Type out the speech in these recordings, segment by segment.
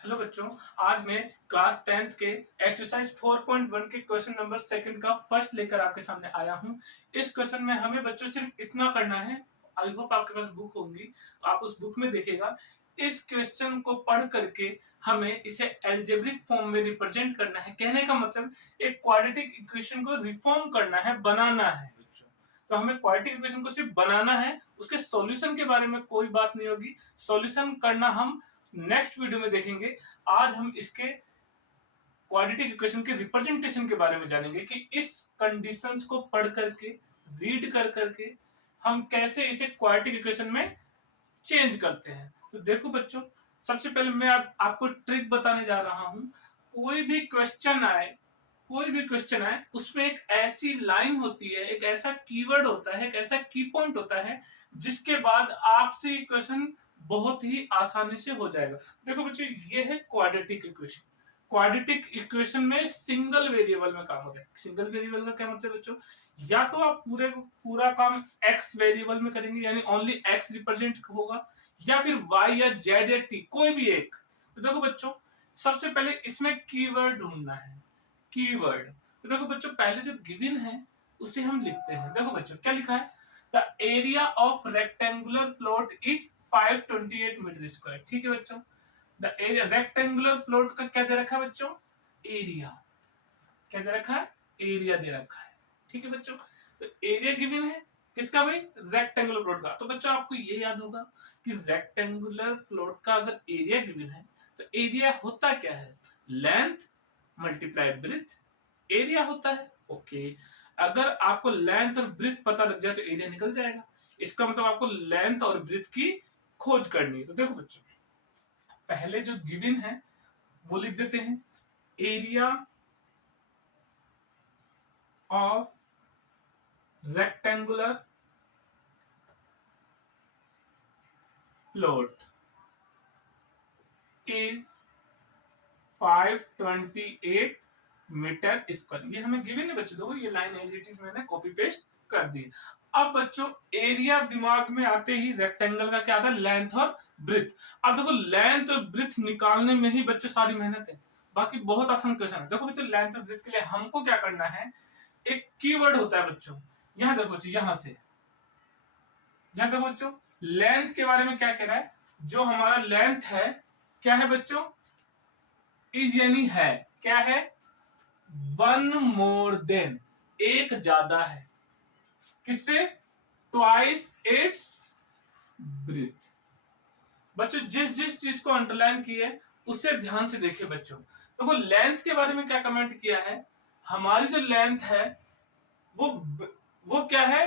Hello बच्चों, आज मैं क्लास 10th के एक्सरसाइज 4.1 के क्वेश्चन नंबर सेकंड का फर्स्ट लेकर आपके सामने आया हूं। इस क्वेश्चन में हमें बच्चों सिर्फ इतना करना है। आई होप आपके पास बुक होंगी, आप उस बुक में देखिएगा। इस क्वेश्चन को पढ़ करके हमें इसे एल्जेब्रिक फॉर्म में रिप्रेजेंट करना है। कहने का मतलब एक क्वाड्रेटिक इक्वेशन को रिफॉर्म करना है, बनाना है बच्चों। तो हमें क्वाड्रेटिक इक्वेशन को सिर्फ बनाना है, उसके सॉल्यूशन के बारे में कोई बात नहीं होगी। सॉल्यूशन करना हम नेक्स्ट वीडियो में देखेंगे। आज हम इसके क्वाड्रेटिक इक्वेशन के रिप्रेजेंटेशन के बारे में जानेंगे कि इस कंडीशंस को पढ़ करके, रीड कर करके हम कैसे इसे क्वाड्रेटिक इक्वेशन में चेंज करते हैं। तो देखो बच्चों, सबसे पहले मैं आपको ट्रिक बताने जा रहा हूं। कोई भी क्वेश्चन आए, उसमें एक ऐसी लाइन होती है, एक ऐसा कीवर्ड होता है, एक ऐसा की पॉइंट होता है जिसके बाद आपसे क्वेश्चन बहुत ही आसानी से हो जाएगा। देखो बच्चों, ये है क्वाड्रेटिक इक्वेशन। क्वाड्रेटिक इक्वेशन में सिंगल वेरिएबल में काम होता है। सिंगल वेरिएबल का क्या मतलब बच्चों? या तो आप पूरा काम एक्स वेरिएबल में करेंगे, यानी ओनली एक्स रिप्रेजेंट होगा, या फिर वाई या जेड या टी, कोई भी एक। तो देखो बच्चों, सबसे पहले इसमें कीवर्ड ढूंढना है। कीवर्ड, तो देखो बच्चों, पहले जो गिवन है उसे हम लिखते हैं। देखो बच्चों, क्या लिखा है? The area of rectangular plot is 528 metre square. ठीक है बच्चों, द एरिया रेक्टेंगुलर प्लॉट का क्या दे रखा है बच्चों? एरिया। क्या दे रखा है? एरिया दे रखा है। ठीक है बच्चों, तो एरिया गिवन है किसका भाई? रेक्टेंगुलर प्लॉट का। तो बच्चों आपको ये याद होगा कि रेक्टेंगुलर प्लॉट का अगर एरिया गिवन है तो एरिया होता क्या है? लेंथ मल्टीप्लाई ब्रेथ एरिया होता है। ओके, अगर आपको लेंथ और ब्रेथ पता लग जाए तो एरिया निकल जाएगा। इसका मतलब आपको लेंथ और ब्रेथ की खोज करनी है। तो देखो बच्चों, पहले जो गिवन है वो लिख देते हैं। Area of rectangular plot is 528 metre square. ये हमें गिवन है बच्चों। देखो ये लाइन एज इट इज मैंने कॉपी पेस्ट कर दी। अब बच्चों, एरिया दिमाग में आते ही रेक्टेंगल का क्या आता है? लेंथ और ब्रेथ। अब देखो, लेंथ और ब्रेथ निकालने में ही बच्चों सारी मेहनत है, बाकी बहुत आसान क्वेश्चन है। देखो बच्चों, लेंथ और ब्रेथ के लिए हमको क्या करना है? एक कीवर्ड होता है बच्चों। यहां देखो बच्चों, यहां देखो बच्चों, लेंथ के बारे में क्या कह रहा है? जो हमारा लेंथ है क्या है बच्चों? इज यानी है, क्या है? वन मोर देन, एक ज्यादा है। किससे? Twice its breadth. बच्चों जिस जिस चीज को अंडरलाइन किए उसे ध्यान से देखिए बच्चों। तो वो लेंथ के बारे में क्या कमेंट किया है? हमारी जो लेंथ है वो वो क्या है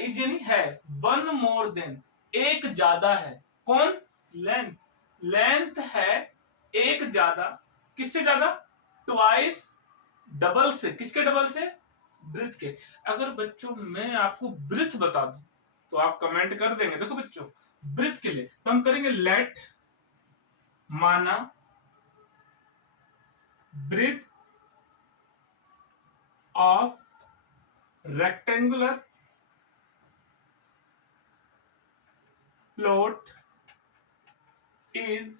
इज यानी है, वन मोर देन, एक ज्यादा है। कौन? लेंथ। लेंथ है एक ज्यादा। किससे ज्यादा? ट्वाइस, डबल से। किसके डबल से? ब्रिथ के। अगर बच्चों मैं आपको ब्रिथ बता दूं तो आप कमेंट कर देंगे। देखो बच्चों, ब्रिथ के लिए तो हम करेंगे लेट माना breadth of rectangular plot is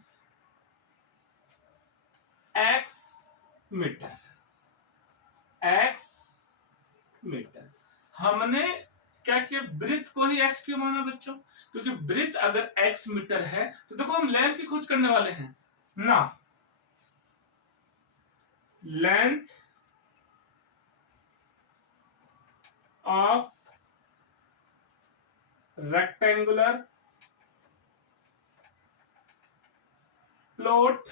x metre. X metre. हमने क्या किया? ब्रिथ को ही एक्स क्यों माना बच्चों? क्योंकि ब्रिथ अगर एक्स मीटर है तो देखो हम लेंथ की खोज करने वाले हैं ना। Length of rectangular plot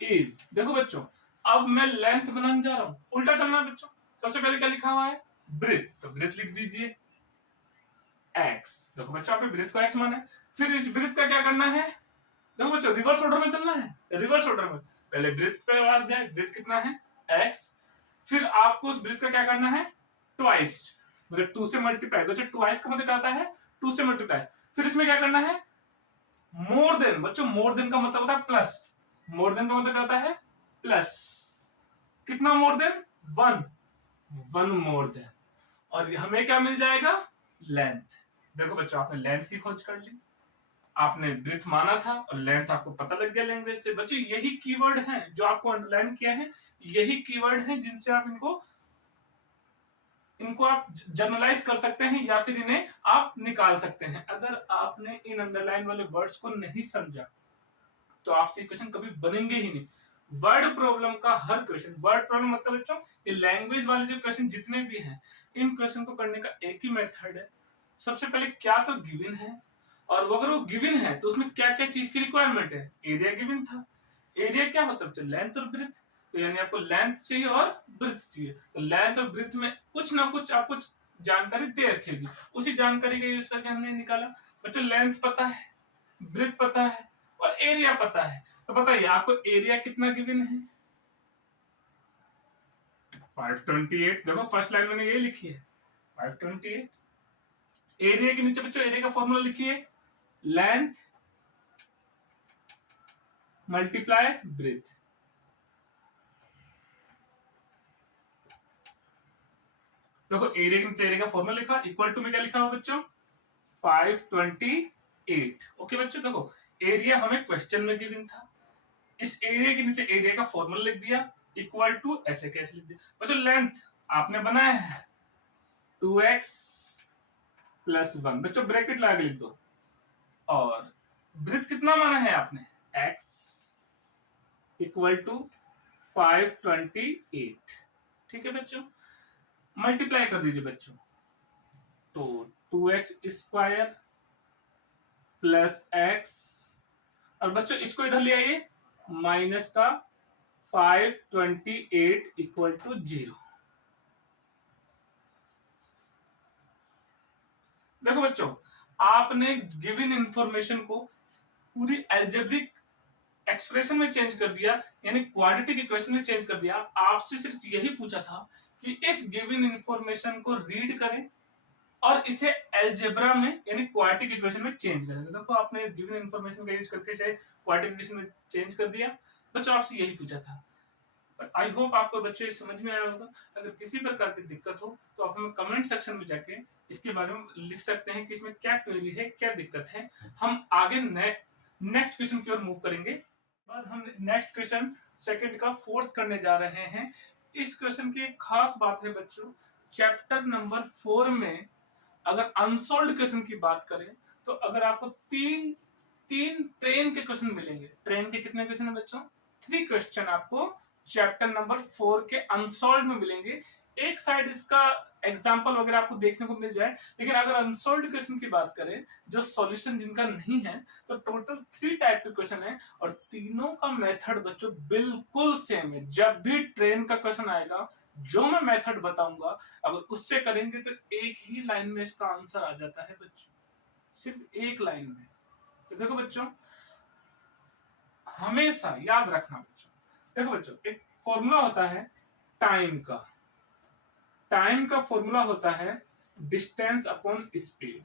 is, देखो बच्चों, अब मैं लेंथ बनाने जा रहा हूं, उल्टा चलना है बच्चों। सबसे पहले क्या लिखा हुआ है? ब्रिथ, तो ब्रिथ लिख दीजिए एक्स। देखो बच्चों, आपने ब्रिथ को एक्स माना है। फिर इस ब्रिथ का क्या करना है? देखो बच्चों, रिवर्स ऑर्डर में चलना है। रिवर्स ऑर्डर में पहले ब्रिथ पे आवाज गए, ब्रिथ कितना है? एक्स। फिर आपको उस ब्रिथ का क्या करना है? ट्वाइस, मतलब टू से मल्टीप्लाई। तो ट्वाइस का मतलब क्या होता है? टू से मल्टीप्लाई। फिर इसमें क्या करना है? More than. बच्चों मोर देन का मतलब होता है प्लस। मोर देन का मतलब क्या होता है? प्लस। कितना more than? One. One more than. और हमें क्या मिल जाएगा? लेंथ। देखो बच्चों, आपने लेंथ की खोज कर ली। आपने ब्रीथ माना था और लेंथ आपको पता लग गया लैंग्वेज से। बच्चे यही कीवर्ड हैं जो आपको अंडरलाइन किया है, यही कीवर्ड हैं जिनसे आप इनको आप जनरलाइज कर सकते हैं या फिर इन्हें आप निकाल सकते हैं। अगर आपने इन अंडरलाइन वाले वर्ड्स को नहीं समझा तो आपसे क्वेश्चन कभी बनेंगे ही नहीं। वर्ड प्रॉब्लम का हर क्वेश्चन, वर्ड प्रॉब्लम मतलब बच्चों ये लैंग्वेज वाले जो क्वेश्चन जितने भी हैं, इन क्वेश्चन को करने का एक ही मेथड है। सबसे पहले क्या तो गिवन है, और अगर वो गिवन है तो उसमें क्या क्या चीज की रिक्वायरमेंट है। एरिया गिवन था, एरिया क्या होता है, लेंथ और ब्रेथ। तो यानी आपको लेंथ चाहिए और ब्रेथ चाहिए, तो लेंथ और ब्रेथ में कुछ ना कुछ आपको जानकारी दे रखेगी, उसी जानकारी का यूज करके हमने निकाला। बच्चों लेंथ पता है, ब्रेथ पता है और एरिया पता है, तो बताइए आपको एरिया कितना गिवन है? 528। देखो फर्स्ट लाइन मैंने ये लिखी है 528। एरिया के नीचे बच्चों एरिया का फॉर्मूला लिखिए, लेंथ मल्टीप्लाई ब्रेथ। देखो एरिया के नीचे एरिया का फॉर्मूला लिखा, इक्वल टू में क्या लिखा हो बच्चों, 528। ओके बच्चों देखो एरिया हमें क्वेश्चन में गिवन था, इस एरिया के नीचे एरिया का फॉर्मूला लिख दिया, इक्वल टू ऐसे कैसे लिख दिया। बच्चों लेंथ आपने बनाया है 2x प्लस 1, बच्चों ब्रैकेट लगा के लिख दो, और ब्रेथ कितना माना है आपने x इक्वल टू 528। ठीक है बच्चों, मल्टीप्लाई कर दीजिए बच्चों, तो 2x स्क्वायर प्लस x, और बच्चों इसको इधर ले आइए, माइनस का 528 इक्वल टू 0। देखो बच्चों आपने गिवन इंफॉर्मेशन को पूरी एल्जेब्रिक एक्सप्रेशन में चेंज कर दिया, यानी क्वाड्रेटिक इक्वेशन में चेंज कर दिया। आपसे सिर्फ यही पूछा था कि इस गिवन इंफॉर्मेशन को रीड करें और इसे एल्जेब्रा में यानी क्वाड्रेटिक इक्वेशन में चेंज करें। देखो आपने गिवन इंफॉर्मेशन का यूज करके इसे क्वाड्रेटिक इक्वेशन में चेंज कर दिया। बच्चों आपसे यही पूछा था। आई होप आपको बच्चों समझ में आया होगा। अगर किसी प्रकार की दिक्कत हो तो आप हमें कमेंट सेक्शन में जाके इसके बारे में लिख सकते हैं कि इसमें क्या क्वेरी है, क्या दिक्कत है। हम आगे नेक्स्ट क्वेश्चन की ओर मूव करेंगे। बाद हम नेक्स्ट क्वेश्चन सेकंड का फोर्थ करने जा रहे हैं। इस क्वेश्चन की एक खास बात है बच्चों, चैप्टर नंबर 4 में अगर अनसॉल्व्ड क्वेश्चन की बात करें तो अगर आपको तीन तीन ट्रेन के क्वेश्चन मिलेंगे। ट्रेन के कितने क्वेश्चन है बच्चों, 3 क्वेश्चन आपको चैप्टर नंबर 4 के अनसॉल्व्ड में मिलेंगे। एक साइड इसका एग्जांपल वगैरह आपको देखने को मिल जाए, लेकिन अगर अनसॉल्व्ड क्वेश्चन की बात करें जो सॉल्यूशन जिनका नहीं है, तो टोटल 3 टाइप के क्वेश्चन है और तीनों का मेथड बच्चों बिल्कुल सेम है। जब भी ट्रेन का क्वेश्चन आएगा जो मैं मेथड बताऊंगा अगर उससे करेंगे तो एक ही लाइन में इसका आंसर आ जाता है बच्चों, सिर्फ एक लाइन में। तो देखो बच्चों हमेशा याद रखना बच्चों, देखो बच्चों एक फॉर्मूला होता है टाइम का, टाइम का फॉर्मूला होता है डिस्टेंस अपॉन स्पीड।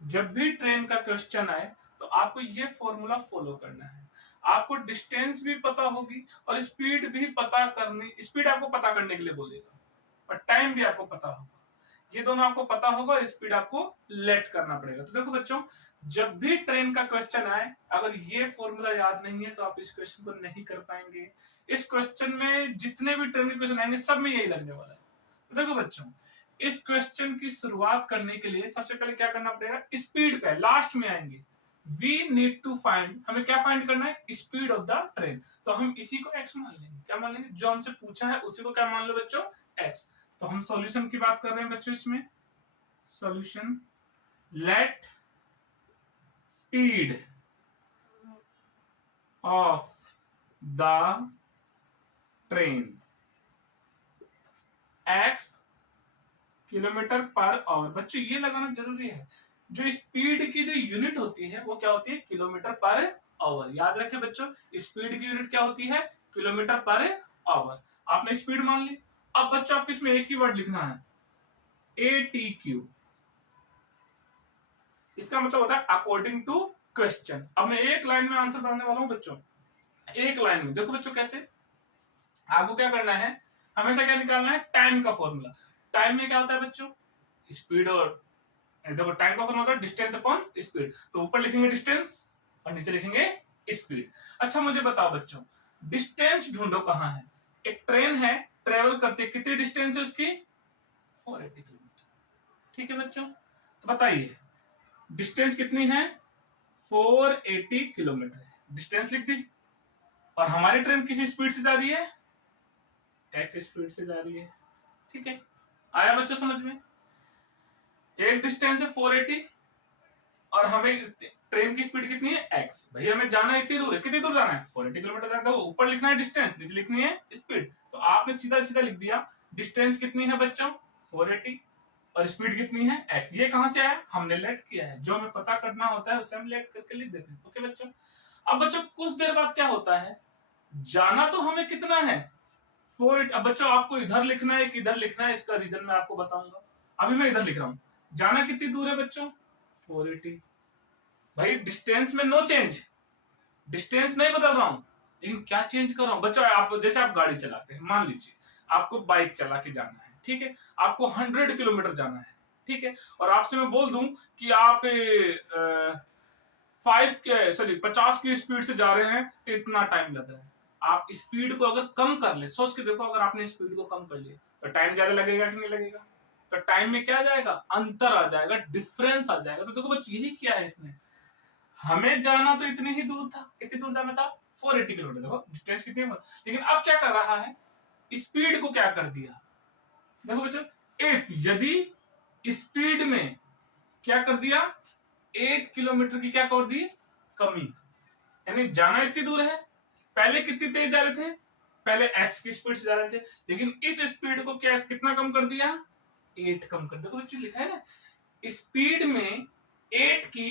जब भी ट्रेन का क्वेश्चन आए तो आपको ये फॉर्मूला फॉलो करना है। आपको डिस्टेंस भी पता होगी और स्पीड भी पता करनी, स्पीड आपको पता करने के लिए बोलेगा और टाइम भी आपको पता होगा। ये दोनों आपको पता होगा और स्पीड आपको लेट करना पड़ेगा। तो देखो बच्चों जब भी ट्रेन का क्वेश्चन आए अगर ये फॉर्मूला याद नहीं है तो आप इस क्वेश्चन को नहीं कर पाएंगे। इस क्वेश्चन में जितने भी ट्रेन के क्वेश्चन आएंगे सब में यही लगने वाला है। तो देखो बच्चों इस क्वेश्चन की शुरुआत करने के लिए सबसे पहले क्या करना पड़ेगा, स्पीड पे लास्ट में आएंगे। वी नीड टू फाइंड, हमें क्या फाइंड करना है, स्पीड ऑफ द ट्रेन। तो हम इसी को एक्स मान लेंगे। क्या मान लेंगे, जो हमसे पूछा है उसी को क्या मान लो बच्चों, एक्स। तो हम सॉल्यूशन की बात कर रहे हैं बच्चों, इसमें solution let speed of the train x kilometre per hour. बच्चों ये लगाना जरूरी है, जो स्पीड की जो यूनिट होती है वो क्या होती है, किलोमीटर पर आवर। याद रखें बच्चों स्पीड की यूनिट क्या होती है, किलोमीटर पर आवर। आपने स्पीड मान ली। अब बच्चों आपको इसमें एक ही वर्ड लिखना है, ATQ। इसका मतलब होता है अकॉर्डिंग टू क्वेश्चन। अब मैं एक लाइन में आंसर बनाने वाला हूं बच्चों, एक लाइन में। देखो बच्चों कैसे, आपको क्या करना है, हमेशा क्या निकालना है, टाइम का फॉर्मूला। टाइम में क्या होता है बच्चों, स्पीड और देखो टाइम का फॉर्मूला होता है डिस्टेंस अपॉन स्पीड, तो ऊपर लिखेंगे डिस्टेंस और नीचे लिखेंगे स्पीड। अच्छा मुझे बताओ बच्चों, डिस्टेंस ढूंढो कहाँ है। एक ट्रेन है, ट्रेवल करती है, कितनी डिस्टेंस है उसकी? 480 किलोमीटर। ठीक है बच्चों, तो बताइए डिस्टेंस कितनी है? 480 किलोमीटर डिस्टेंस लिख दी। और हमारी ट्रेन किसी स्पीड से जा रही है? एक्स स्पीड से जा रही है। ठीक है, आया बच्चों समझ में? एक डिस्टेंस है 480 और हमें ट्रेन की स्पीड कितनी है? एक्स। भाई हमें जाना है इतनी दूर है, कितनी दूर जाना है? 480 किलोमीटर जाना है। तो ऊपर लिखना है डिस्टेंस, नीचे लिखनी है स्पीड। तो आपने सीधा सीधा लिख दिया डिस्टेंस कितनी है बच्चों? 480 और स्पीड कितनी है? एक्स। ये कहां से आया? हमने लेट किया है, जो हमें पता करना होता है उसे हम लेट करके लिख देते हैं। ओके बच्चों, अब बच्चों कुछ देर बाद क्या होता है, जाना तो हमें कितना है? 480। अब बच्चों आपको इधर लिखना है कि इधर लिखना है, इसका रीजन मैं आपको बताऊंगा। अभी मैं इधर लिख रहा हूं। जाना कितनी दूर है बच्चों? 480। भाई डिस्टेंस में नो चेंज, डिस्टेंस नहीं बदल रहा हूं, लेकिन क्या चेंज कर रहा हूं बच्चों? आप जैसे आप गाड़ी चलाते हैं, मान लीजिए आपको बाइक चला के जाना है, ठीक है, आपको 100 किलोमीटर जाना है, ठीक है, और आपसे मैं बोल दूं कि आप 50 की स्पीड से जा रहे हैं तो इतना टाइम लग रहा है। आप स्पीड को अगर कम कर ले, सोच के देखो, अगर आपने स्पीड को कम कर लिया तो टाइम ज्यादा लगेगा कि नहीं लगेगा? तो टाइम में क्या आ जाएगा? अंतर आ जाएगा, डिफरेंस आ जाएगा। तो देखो बच्चे यही किया है इसने, हमें जाना तो इतनी ही दूर था, कितनी दूर जाना था? 480 किलोमीटर। देखो डिस्टेंस कितनी है, लेकिन अब क्या कर रहा है, स्पीड को क्या कर दिया? देखो बच्चों, इफ यदि स्पीड में क्या कर दिया, 8 किलोमीटर की क्या कर दी? कमी। यानी जाना इतनी दूर है, पहले कितनी तेज जा रहे थे? पहले एक्स की स्पीड से जा रहे थे, लेकिन इस स्पीड को क्या कितना कम कर दिया? 8 कम कर। देखो बच्चों लिखा है ना, स्पीड में 8 की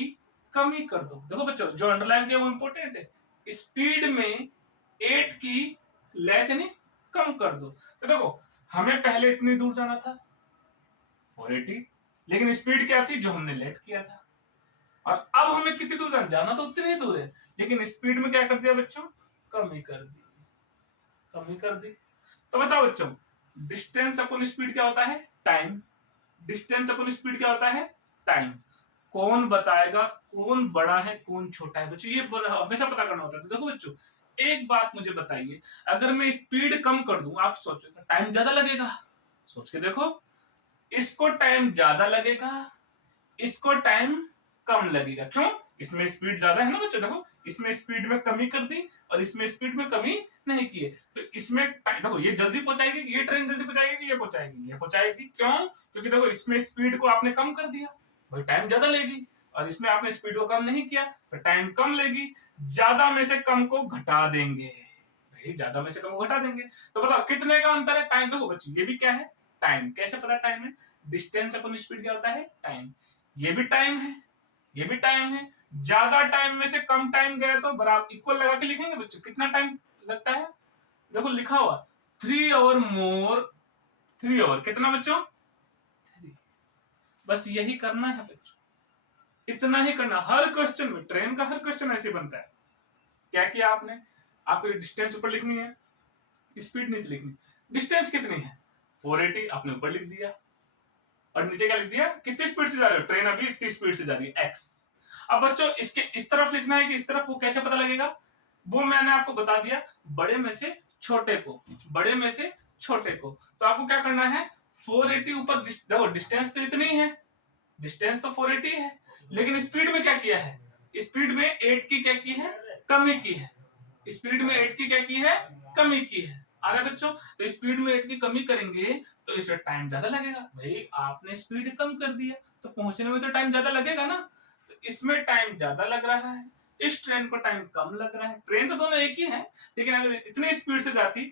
कमी कर दो। देखो बच्चों जो अंडरलाइन किया वो इंपॉर्टेंट है, स्पीड में 8 की लेस यानी कम कर दो। तो देखो हमें पहले इतनी दूर जाना था 480, लेकिन स्पीड क्या थी? जो हमने लेट किया था। और अब हमें कितनी दूर जाना तो उतनी ही दूर है, लेकिन स्पीड में क्या कर दिया बच्चों? कमी कर दी, कमी कर दी। तो बताओ बच्चों, डिस्टेंस अपॉन स्पीड क्या होता है? टाइम। डिस्टेंस अपॉन स्पीड क्या होता है? टाइम। कौन बताएगा कौन बड़ा है कौन छोटा है बच्चों? ये हमेशा पता करना होता है। तो देखो बच्चों एक बात मुझे बताइए, अगर मैं स्पीड कम कर दूं, आप सोचो टाइम ज्यादा लगेगा, सोच के देखो, इसको टाइम ज्यादा लगेगा, इसको टाइम कम लगेगा। क्यों? इसमें स्पीड ज्यादा है ना बच्चों। देखो इसमें स्पीड में कमी कर दी और इसमें स्पीड में कमी नहीं की है, तो इसमें देखो ये जल्दी पहुंचाएगी, ये ट्रेन जल्दी पहुंचाएगी, ये पहुंचाएगी, ये पहुंचाएगी। क्यों? क्योंकि देखो इसमें स्पीड को आपने कम कर दिया, भाई टाइम ज्यादा लेगी, और इसमें आपने स्पीड को कम नहीं किया तो टाइम कम लेगी। ज्यादा में से कम को घटा देंगे, भाई ज्यादा में से कम को घटा देंगे। तो बताओ कितने का अंतर है? टाइम। देखो बच्चों ये भी क्या है? टाइम। कैसे पता टाइम है? डिस्टेंस अपन स्पीड क्या होता है? टाइम। ये भी टाइम है, ये भी टाइम है। ज्यादा टाइम में से कम टाइम गया तो बराबर इक्वल लगा के लिखेंगे बच्चों, कितना टाइम लगता है? देखो लिखा हुआ 3 आवर मोर, 3 आवर कितना बच्चों? 3। बस यही करना है बच्चों, इतना ही करना। हर क्वेश्चन में, ट्रेन का हर क्वेश्चन ऐसे बनता है। क्या किया आपने? आपको डिस्टेंस ऊपर लिखनी है, स्पीड नीचे लिखनी। डिस्टेंस कितनी है? 480, आपने ऊपर लिख दिया और नीचे क्या लिख दिया? कितनी स्पीड से जा रही है ट्रेन? अभी इतनी स्पीड से जा रही है, एक्स। अब बच्चों इसके इस तरफ लिखना है कि इस तरफ, वो कैसे पता लगेगा? वो मैंने आपको बता दिया, बड़े में से छोटे को, बड़े में से छोटे को। तो आपको क्या करना है, 480 ऊपर, देखो डिस्टेंस तो इतनी है, डिस्टेंस तो 480 है, लेकिन स्पीड में क्या किया है? स्पीड में 8 की क्या की है? कमी की है। स्पीड में 8 की क्या की है? कमी की है। आ रहा है बच्चों? तो स्पीड में 8 की कमी करेंगे तो इसमें टाइम ज्यादा लगेगा। भाई आपने स्पीड कम कर दिया तो पहुंचने में तो टाइम ज्यादा लगेगा ना, तो इसमें टाइम ज्यादा लग रहा है, इस ट्रेन को टाइम कम लग रहा है। ट्रेन तो दोनों एक ही है, लेकिन अगर इतनी स्पीड से जाती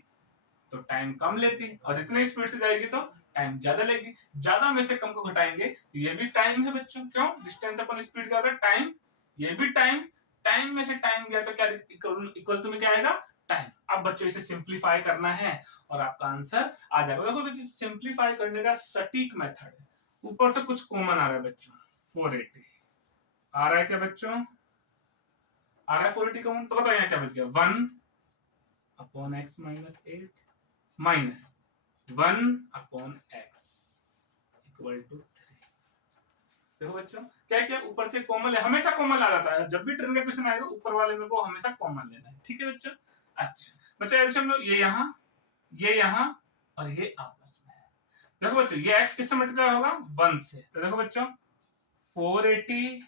तो टाइम कम लेती, और इतनी स्पीड से जाएगी तो टाइम ज्यादा लेगी। ज्यादा में से कम को घटाएंगे तो ये भी टाइम है बच्चों। क्यों? डिस्टेंस अपन स्पीड का होता है टाइम, ये भी टाइम। टाइम में से टाइम गया तो क्या इक्वल तुम्हें क्या आएगा? टाइम। अब बच्चों इसे सिंप्लीफाई करना है और आपका आंसर आ जाएगा। देखो बच्चों सिंप्लीफाई करने का सटीक मेथड है, ऊपर से कुछ कॉमन आ रहा है बच्चों, 480 आ रहा है क्या बच्चों? आ रहा है 480 कॉमन, तो बताओ यहाँ क्या बच गया? 1 upon x minus 8 minus 1 upon x equal to 3। देखो बच्चों क्या किया, ऊपर से कॉमन है, हमेशा कॉमन आ जाता है, जब भी ट्रेन का क्वेश्चन आएगा ऊपर वाले में को हमेशा कॉमन लेना है, ठीक है बच्चों। अच्छा बच्चों एल्शियम लो, ये यहाँ और ये आपस में है। देखो बच्चों ये x किससे मल्टीप्लाई होगा 1 से, तो देखो बच्चों 480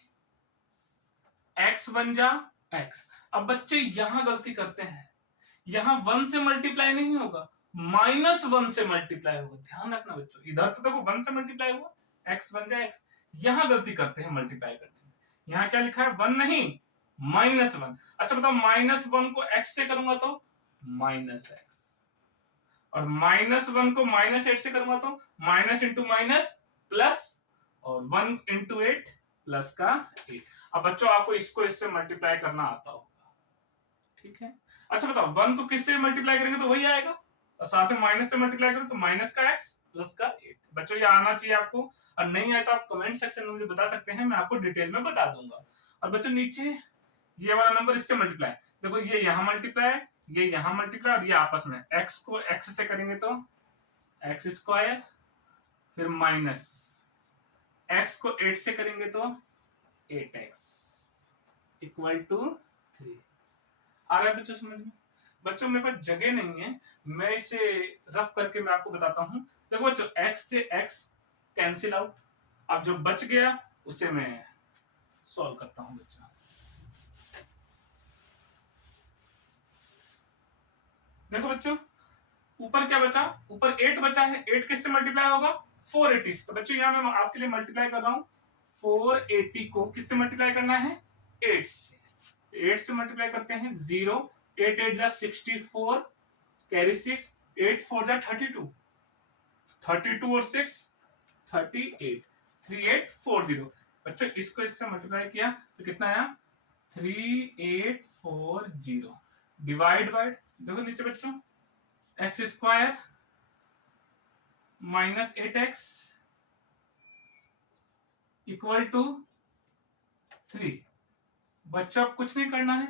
x बन जा x। अब बच्चे यहां गलती करते हैं, यहां 1 से मल्टीप्लाई नहीं होगा, -1 से मल्टीप्लाई होगा, ध्यान रखना बच्चों, इधर तो देखो 1 से मल्टीप्लाई हुआ, x बन जाए x। यहां गलती करते हैं मल्टीप्लाई करने में, यहां क्या लिखा है 1 नहीं -1। अच्छा बताओ -1 को x से करूंगा तो -x, और -1 को -8 से करूंगा तो माइनस इंटू माइनस प्लस, और 1 इंटू 8 प्लस का 8। अब बच्चों आपको इसको इससे मल्टीप्लाई करना आता होगा, ठीक है। अच्छा बताओ 1 को किससे मल्टीप्लाई करेंगे तो वही आएगा, और साथ में माइनस से मल्टीप्लाई करो तो माइनस का x प्लस का 8। बच्चों ये आना चाहिए आपको, और नहीं आए तो आप कमेंट सेक्शन में मुझे बता सकते हैं, मैं आपको डिटेल में बता दूंगा। और बच्चों नीचे ये वाला नंबर इससे मल्टीप्लाई, देखो ये यहां मल्टीप्लाई, ये यहां मल्टीप्लाई, और ये आपस में x को x से करेंगे तो x स्क्वायर, फिर माइनस x को 8 से करेंगे तो 8x इक्वल टू 3। आ रहा है बच्चों समझ में? बच्चों मेरे पास जगह नहीं है, मैं इसे रफ करके मैं आपको बताता हूं। देखो बच्चों x से x कैंसिल आउट, अब जो बच गया उसे मैं सॉल्व करता हूं बच्चों। देखो बच्चों ऊपर क्या बचा, ऊपर 8 बचा है, 8 किससे मल्टीप्लाई होगा 480 से। तो बच्चों यहाँ मैं आपके लिए मल्टीप्लाई कर रहा हूँ, 480 को किससे मल्टीप्लाई करना है 8 से। 8 से मल्टीप्लाई करते हैं 0, 8 8 जा 64, कैरी 6, 8 4 जा 32, 32 और 6 38, 3840। बच्चों इसको इससे मल्टीप्लाई किया तो कितना आया 3840 डिवाइड बाय, देखो नीचे बच्चों x square minus 8x equal to 3। बच्चों अब कुछ नहीं करना है,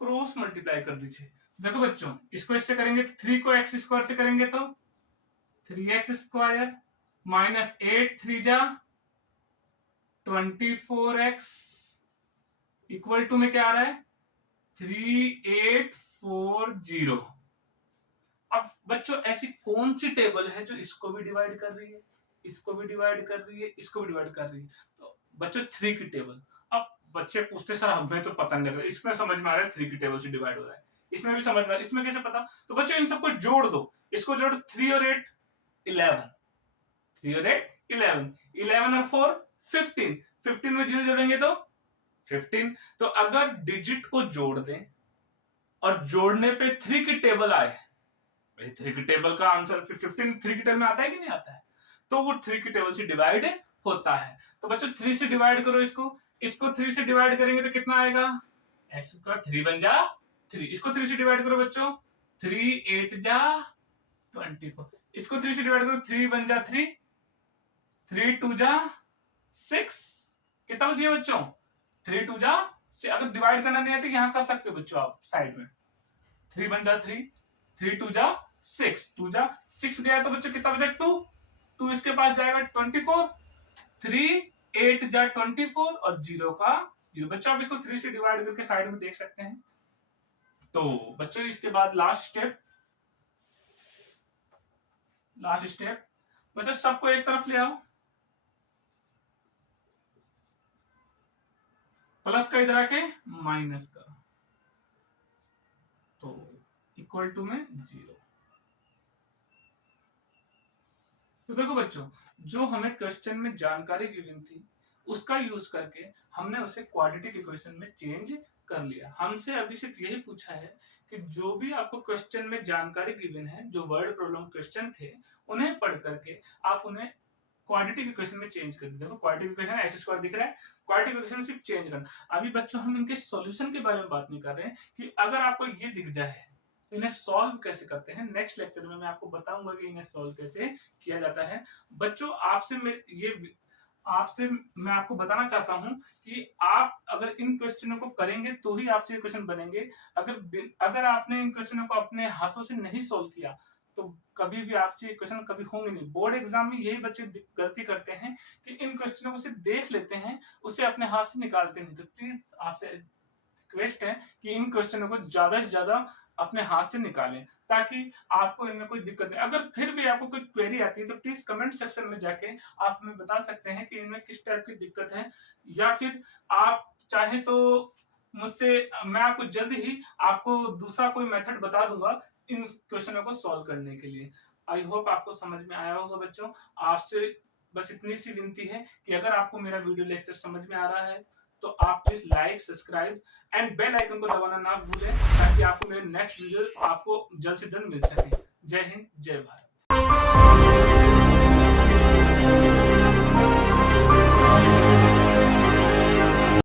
क्रॉस मल्टीप्लाई कर दीजिए। देखो बच्चों इसको इससे करेंगे तो 3 को x स्क्वायर से करेंगे तो 3x स्क्वायर माइनस 8 3 जा 24x इक्वल टू में क्या आ रहा है 3840। अब बच्चों ऐसी कौन सी टेबल है जो इसको भी डिवाइड कर रही है, इसको भी डिवाइड कर रही है, इसको भी डिवाइड कर रही है? तो बच्चों 3 की टेबल। अब बच्चे पूछते सर हमें तो पता नहीं लग रहा, इसमें समझ में आ रहा है 3 की टेबल से डिवाइड हो रहा है, इसमें भी समझ में आ रहा है, इसमें कैसे पता? तो बच्चों इन सबको जोड़ दो, इसको जोड़ 3 और 8 11, 3 और 8 11, 11 और 4 15, 15 में 0 जोड़ेंगे तो 15। तो अगर डिजिट को जोड़ दें और जोड़ने पे 3 की टेबल आए, 3 की टेबल का आंसर 15 3 की टेबल में आता है कि नहीं आता है, तो वो 3 की टेबल से डिवाइड होता है। तो बच्चों 3 से डिवाइड करो, इसको 3 से डिवाइड करेंगे तो कितना आएगा x का 3 बन जा 3, इसको 3 से डिवाइड करो बच्चों 3 8 जा 24, इसको 3 से डिवाइड करो 3 बन जा 3, 3 2 जा 6, कितना बचिए बच्चों 3 2 जा 6। अगर डिवाइड करना नहीं है तो यहां कर सकते हो बच्चों आप साइड में, 3 बन जा 3, 3 2 जा 6, 2 जा 6 गया तो बच्चों कितना बचा 2, 2 इसके पास जाएगा 24, 3 8 जा 24 और 0 का 0। बच्चों आप इसको 3 से डिवाइड करके साइड में देख सकते हैं। तो बच्चों इसके बाद लास्ट स्टेप बच्चों सबको एक तरफ ले आओ, प्लस का इधर आके माइनस का, तो इक्वल टू में 0। तो देखो बच्चों जो हमें क्वेश्चन में जानकारी गिवन थी उसका यूज करके हमने उसे क्वाड्रेटिक इक्वेशन में चेंज कर लिया। हमसे अभी सिर्फ यही पूछा है कि जो भी आपको क्वेश्चन में जानकारी गिवन है, जो वर्ड प्रॉब्लम क्वेश्चन थे, उन्हें पढ़ करके आप उन्हें क्वाड्रेटिक इक्वेशन में चेंज कर दीजिए। देखो क्वाड्रेटिक इक्वेशन एक्स स्क्वायर दिख रहा है, क्वाड्रेटिक इक्वेशन सिर्फ चेंज करना। अभी बच्चों हम इनके सॉल्यूशन के बारे में बात नहीं कर रहे हैं कि अगर आपको ये दिख जाए तो इन्हें सॉल्व कैसे करते हैं, नेक्स्ट लेक्चर में मैं आपको बताऊंगा कि इन्हें सॉल्व कैसे किया जाता है। बच्चों आपसे मैं आपको बताना चाहता हूं कि आप अगर इन क्वेश्चनों को करेंगे तो ही आपसे क्वेश्चन बनेंगे। अगर आपने इन क्वेश्चनों को अपने हाथों से नहीं सॉल्व किया तो कभी भी आपसे क्वेश्चन कभी होंगे नहीं। बोर्ड एग्जाम में यही बच्चे गलती करते हैं कि इन क्वेश्चनों को सिर्फ देख लेते हैं, उसे अपने हाथ से निकालते नहीं। तो प्लीज आपसे रिक्वेस्ट है कि इन क्वेश्चनों को ज्यादा से ज्यादा अपने हाथ से निकालें, ताकि आपको इनमें कोई दिक्कत नहीं। अगर फिर भी आपको कोई क्वेरी आती है तो प्लीज कमेंट सेक्शन में जाके आप हमें बता सकते हैं कि इनमें किस टाइप की दिक्कत है, या फिर आप चाहे तो मुझसे, मैं आपको जल्द ही आपको दूसरा कोई मेथड बता दूंगा इन क्वेश्चनों को सॉल्व करने के लिए। आई होप आपको समझ में आया होगा बच्चों। आपसे बस इतनी सी विनती है कि अगर आपको मेरा वीडियो लेक्चर समझ में आ रहा है तो आप please like, subscribe and bell icon को दबाना ना भूलें, ताकि आपको मेरे नेक्स्ट वीडियो आपको जल्द से जल्द मिल सके। जय हिंद, जय भारत।